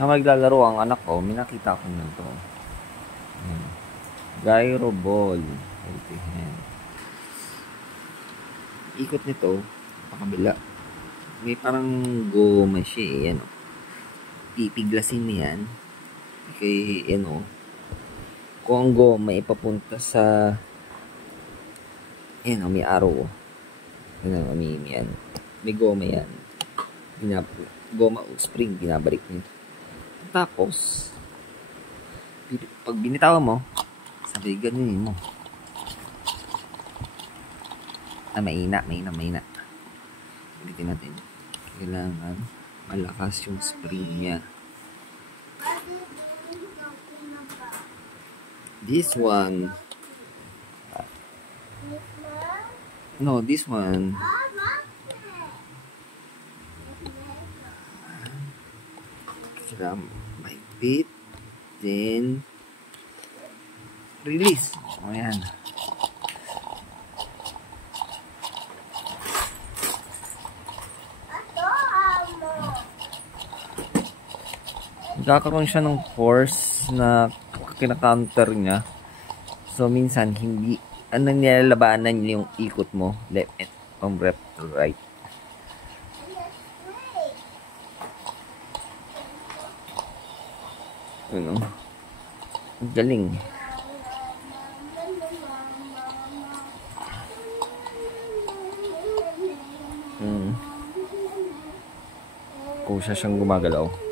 Na maglalaro ang anak ko, may nakita ko na to. Ayan. Gyro ball. Ayan. Ikot nito, pakabila. May parang goma siya eh. Yan, oh. Pipiglasin niyan. Kaya, yan, oh. Kung ang goma ipapunta sa yan, oh, may arrow, oh. Yan, oh, may goma yan. Goma o spring, binabalik niya. Tapos, pag binitawan mo, sabi, ganun mo. Mahina. Ulitin natin. Kailangan malakas yung spring niya. This one. No, this one. Kailangan mahigpit. Then, release. Ayan. Nagkakaroon siya ng force na kina-counter niya. So, minsan, hindi, nilalabanan niya yung ikot mo. Left and from left to right. Ano? Ang galing. Kung siya siyang gumagalaw.